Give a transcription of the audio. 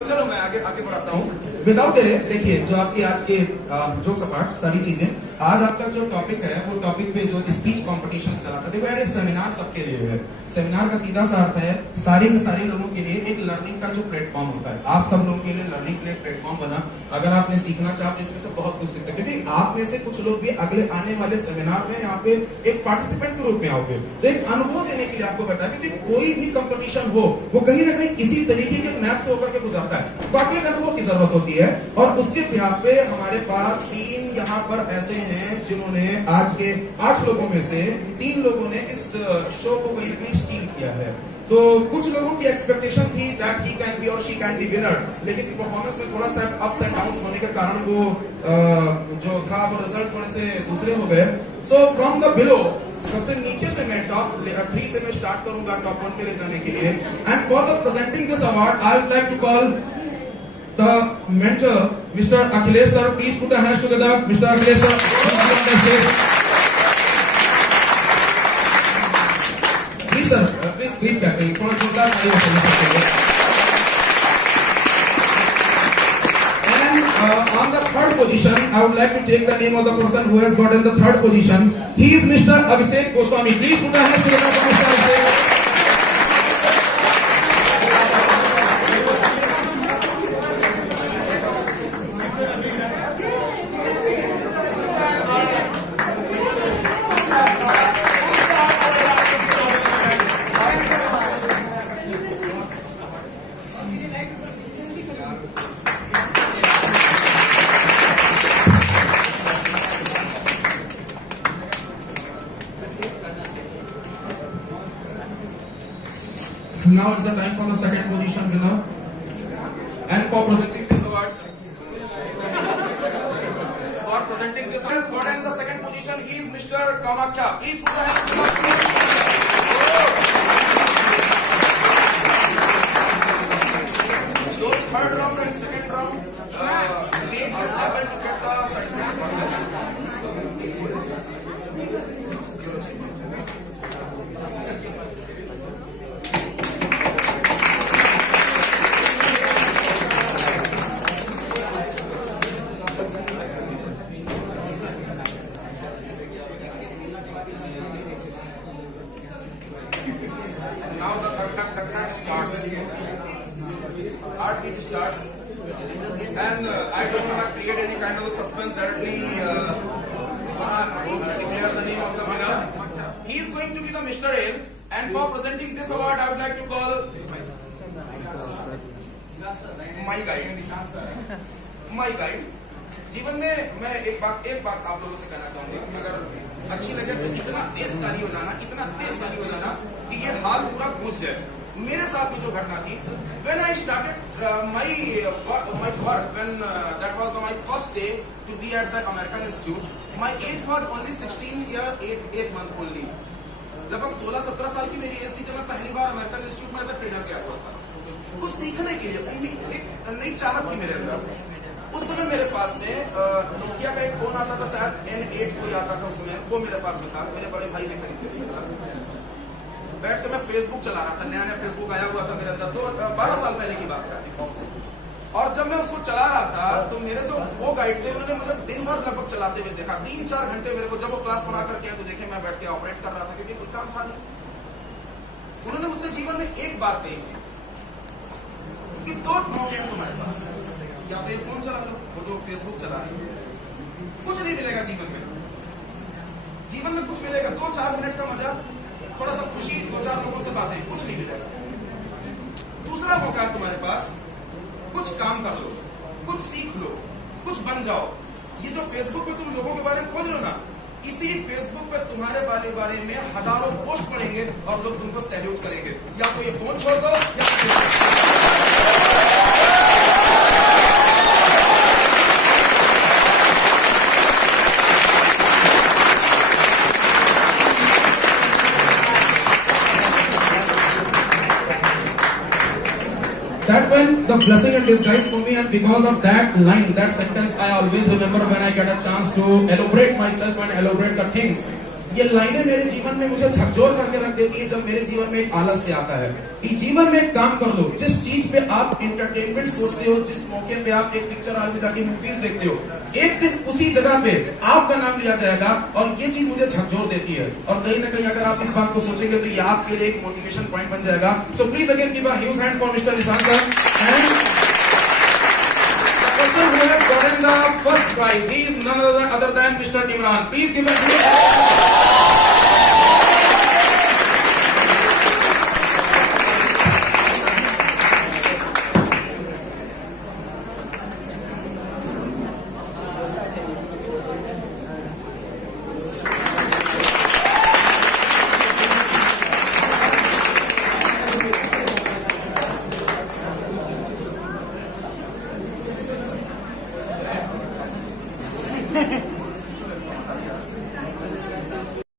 चलो मैं आगे आगे बढ़ाता हूँ विदाउट डिले। देखिए जो आपकी आज के जो सपाट सारी चीजें, आज आपका जो टॉपिक है वो टॉपिक पे जो स्पीच कॉम्पिटिशन चला था। देखो यार, सेमिनार सबके लिए है। सेमिनार का सीधा सा अर्थ है सारे के सारे लोगों के लिए एक लर्निंग का जो प्लेटफॉर्म होता है। आप सब लोगों के लिए लर्निंग के लिए प्लेटफॉर्म बना। अगर आपने सीखना चाहते इसमें से बहुत कुछ सीखते, क्योंकि आप में से कुछ लोग भी अगले आने वाले सेमिनार में यहाँ पे एक पार्टिसिपेंट के रूप में आओगे, तो एक अनुभव देने के लिए आपको बताया। क्योंकि कोई भी कंपटीशन हो वो कहीं ना कहीं इसी तरीके के मैप से होकर के गुजरता है, बाकी अनुभव की जरूरत होती है। और उसके बिहाफ पे हमारे पास 3 यहाँ पर ऐसे हैं जिन्होंने आज के 8 लोगों में से 3 लोगों ने इस शो को कहीं ना कहीं स्टील किया है। तो कुछ लोगों की एक्सपेक्टेशन थी दैट ही कैन बी और शी कैन बी विनर, लेकिन परफॉर्मेंस में थोड़ा सा अप्स एंड डाउन्स होने के कारण वो जो था वो रिजल्ट थोड़े से दूसरे हो गए। सो फ्रॉम द बिलो, सबसे नीचे से मैं टॉप 3 से मैं स्टार्ट करूंगा टॉप 1 के लिए जाने के लिए। And for the presenting this award I would like to call the mentor, Mr. Akhilesh sir. Please put your hands together. Mr. Akhilesh sir, please sir, please screen captain. थोड़ा छोटा नहीं हो सकता। And on the third position, I would like to take the name of the person who has gotten the third position. He is Mr. Abhishek Goswami. Please put your hands together for Mr. Abhishek. Now is the time for the second position winner, and for presenting this award, has gotten the second position. He is Mr. Kamakhya. Please put your hands together. Third round and second round, Nate was able to get the certificate for this. Now the third starts. Our pitch starts, and I don't want to create any kind of suspense. Certainly, declare the name of the winner. He is going to be the Mr. A. And for presenting this award, I would like to call my guide. My guide. जीवन में मैं एक बात आप लोगों से कहना चाहूंगा कि अगर अच्छी लगे तो इतना तेज ताली हो जाना कि ये हाल पूरा गूंज जाए। मेरे साथ में जो घटना थी, when I started my work, when that was my first day to be at the American Institute, my age was only 16 years 8 months only. लगभग 16-17 साल की मेरी एज थी जब मैं पहली बार अमेरिकन इंस्टीट्यूट में एज अ ट्रेनर गया हुआ था। कुछ सीखने के लिए एक नई चाहत थी मेरे अंदर। उस समय मेरे पास में नोकिया का एक फोन आता था, शायद N8 कोई आता था उसमें, वो मेरे पास में था। मेरे बड़े भाई ने खरीद था। बैठ के मैं फेसबुक चला रहा था, नया फेसबुक आया हुआ था मेरे अंदर, तो 12 साल पहले की बात है। और जब मैं उसको चला रहा था तो मेरे जो वो गाइड थे उन्होंने मुझे दिन भर लगभग चलाते हुए देखा। 3-4 घंटे मेरे को, जब वो क्लास पढ़ा करके तो देखे मैं बैठ के ऑपरेट कर रहा था क्योंकि कोई काम था नहीं। उन्होंने मुझसे जीवन में एक बात कही कि 2 मौके हैं तुम्हारे पास, या तो ये फोन चला लो, वो जो फेसबुक चला रहे, कुछ नहीं मिलेगा जीवन में। जीवन में कुछ मिलेगा 2-4 मिनट का मजा, थोड़ा सा खुशी, 2-4 लोगों से बातें, कुछ नहीं मिलेगा। दूसरा मौका है तुम्हारे पास, कुछ काम कर लो, कुछ सीख लो, कुछ बन जाओ। ये जो फेसबुक पे तुम लोगों के बारे में खोज लो ना, इसी फेसबुक पे तुम्हारे बारे में हजारों पोस्ट पड़ेंगे और लोग तुमको सैल्यूट करेंगे। या तो ये फोन छोड़ दो या That went the blessing in disguise for me, and because of that line, that sentence, I always remember when I get a chance to elaborate myself and elaborate the things. ये लाइनें मेरे जीवन में मुझे झकझोर करके रख देती है जब मेरे जीवन में एक आलस्य आता है कि जीवन में एक काम कर लो, जिस चीज पे आप एंटरटेनमेंट सोचते हो, जिस मौके पे आप एक पिक्चर हॉल में जाके मूवीज देखते हो, एक दिन उसी जगह पे आपका नाम लिया जाएगा और ये चीज मुझे झकझोर देती है। और कहीं ना कहीं अगर आप इस बात को सोचेंगे तो ये आपके लिए एक मोटिवेशन पॉइंट बन जाएगा। So please again give a huge hand for mister Nishant sir and person who has gotten the first prize, he is none other than Mr. Timran. Please give a